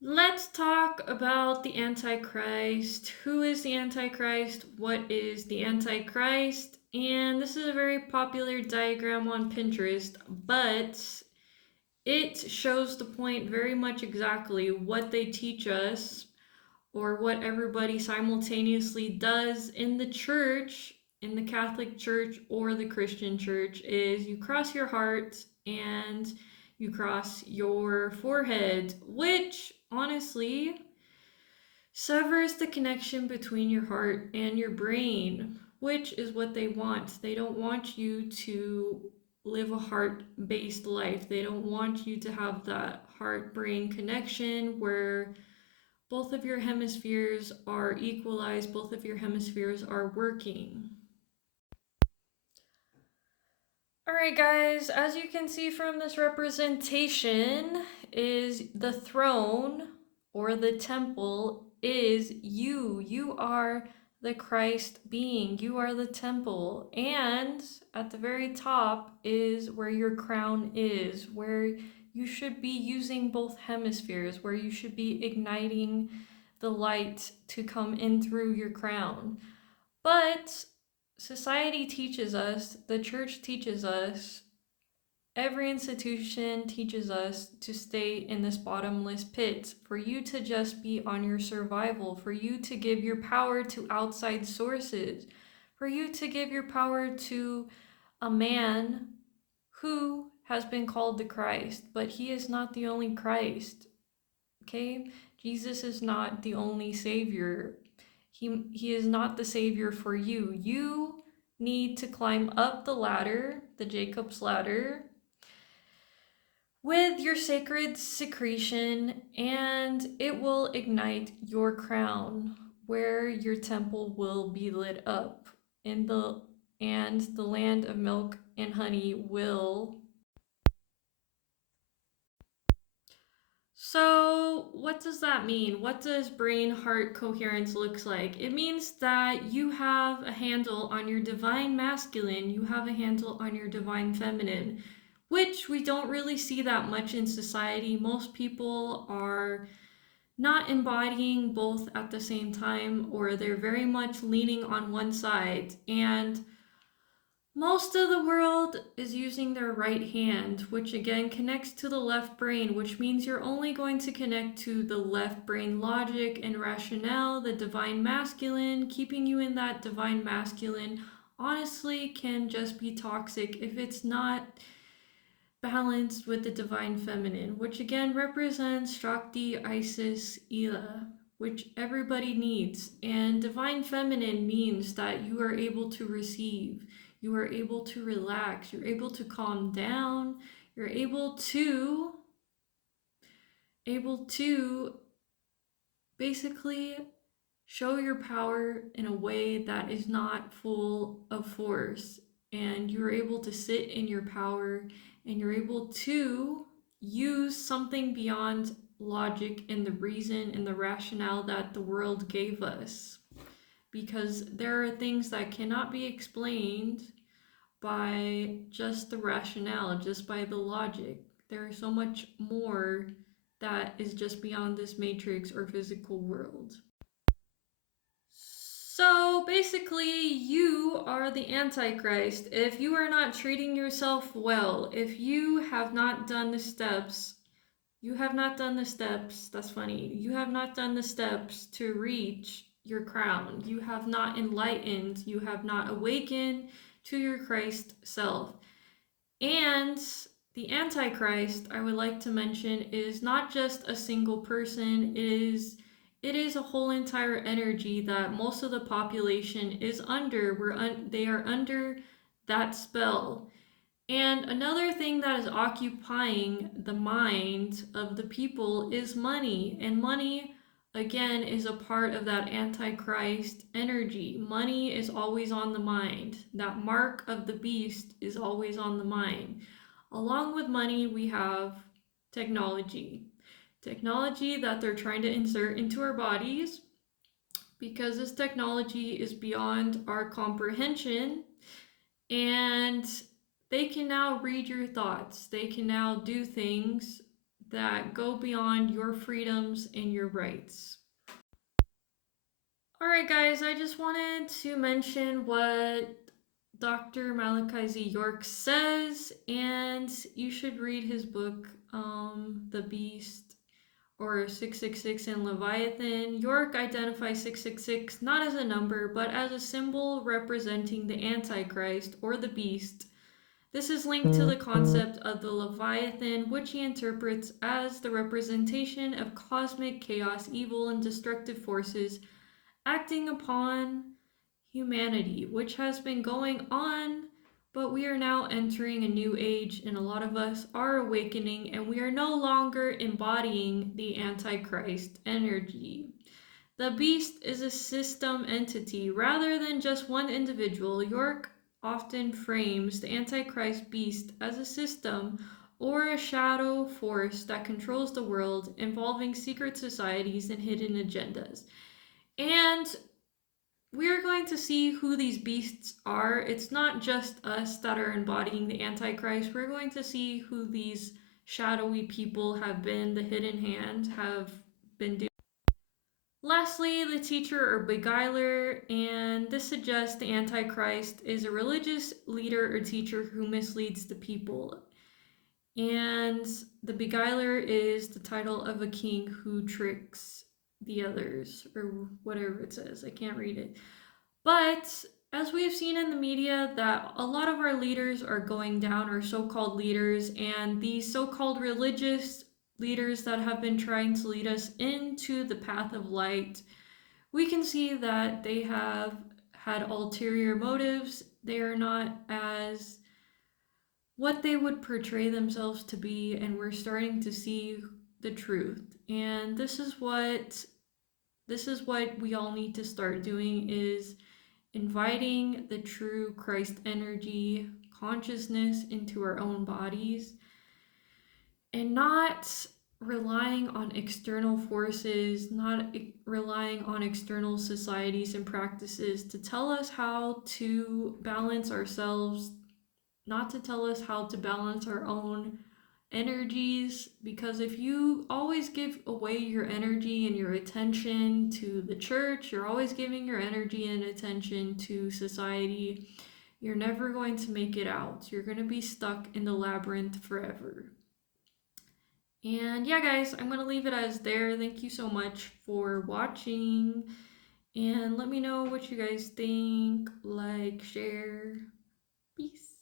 Let's talk about the Antichrist. Who is the Antichrist? What is the Antichrist? And this is a very popular diagram on Pinterest, but it shows the point very much exactly what they teach us or what everybody simultaneously does in the church, in the Catholic Church or the Christian Church, is you cross your heart and you cross your forehead, which honestly severs the connection between your heart and your brain, which is what they want. They don't want you to live a heart based life. They don't want you to have that heart brain connection where both of your hemispheres are equalized, both of your hemispheres are working. Alright guys, as you can see from this representation, is the throne or the temple is you. You are the Christ being. You are the temple. And at the very top is where your crown is, where you should be using both hemispheres, where you should be igniting the light to come in through your crown. But society teaches us, the church teaches us, every institution teaches us to stay in this bottomless pit, for you to just be on your survival, for you to give your power to outside sources, for you to give your power to a man who has been called the Christ, but he is not the only Christ. Okay? Jesus is not the only savior. He is not the savior for you. You need to climb up the ladder, the Jacob's ladder, with your sacred secretion, and it will ignite your crown, where your temple will be lit up, in the and the land of milk and honey will. So, what does that mean? What does brain heart coherence looks like? It means that you have a handle on your divine masculine, you have a handle on your divine feminine, which we don't really see that much in society. Most people are not embodying both at the same time, or they're very much leaning on one side. And most of the world is using their right hand, which again connects to the left brain, which means you're only going to connect to the left brain logic and rationale, the divine masculine. Keeping you in that divine masculine honestly can just be toxic if it's not balanced with the divine feminine, which again represents Shakti, Isis, Ela, which everybody needs. And divine feminine means that you are able to receive, you are able to relax, you're able to calm down, you're able to basically show your power in a way that is not full of force, and you're able to sit in your power, and you're able to use something beyond logic and the reason and the rationale that the world gave us, because there are things that cannot be explained by just the rationale, just by the logic. There is so much more that is just beyond this matrix or physical world. So basically, you are the Antichrist. If you are not treating yourself well, if you have not done the steps, you have not done the steps, that's funny, you have not done the steps to reach your crown. You have not enlightened, you have not awakened to your Christ self. And the Antichrist, I would like to mention, is not just a single person. It is a whole entire energy that most of the population is under. They are under that spell. And another thing that is occupying the mind of the people is money. And money, again, is a part of that Antichrist energy. Money is always on the mind. That mark of the beast is always on the mind. Along with money, we have technology. Technology that they're trying to insert into our bodies, because this technology is beyond our comprehension, and they can now read your thoughts. They can now do things that go beyond your freedoms and your rights. Alright, guys, I just wanted to mention what Dr. Malachi Z. York says, and you should read his book, The Beast or 666 and Leviathan. York identifies 666 not as a number, but as a symbol representing the Antichrist or the beast. This is linked to the concept of the Leviathan, which he interprets as the representation of cosmic chaos, evil, and destructive forces acting upon humanity, which has been going on, but we are now entering a new age, and a lot of us are awakening, and we are no longer embodying the Antichrist energy. The beast is a system entity rather than just one individual. York often frames the Antichrist beast as a system or a shadow force that controls the world, involving secret societies and hidden agendas. And we're going to see who these beasts are. It's not just us that are embodying the Antichrist. We're going to see who these shadowy people have been, the hidden hand, have been doing. Lastly, the teacher or beguiler, and this suggests the Antichrist is a religious leader or teacher who misleads the people. And the beguiler is the title of a king who tricks the others, or whatever it says. I can't read it. But as we have seen in the media, that a lot of our leaders are going down, our so-called leaders, and these so-called religious leaders that have been trying to lead us into the path of light, we can see that they have had ulterior motives. They are not as what they would portray themselves to be, and we're starting to see the truth. And this is what we all need to start doing, is inviting the true Christ energy consciousness into our own bodies, and not relying on external forces, not relying on external societies and practices to tell us how to balance ourselves, not to tell us how to balance our own energies. Because if you always give away your energy and your attention to the church, you're always giving your energy and attention to society, you're never going to make it out. You're going to be stuck in the labyrinth forever. And yeah, guys, I'm going to leave it as there. Thank you so much for watching, and let me know what you guys think. Like, share. Peace.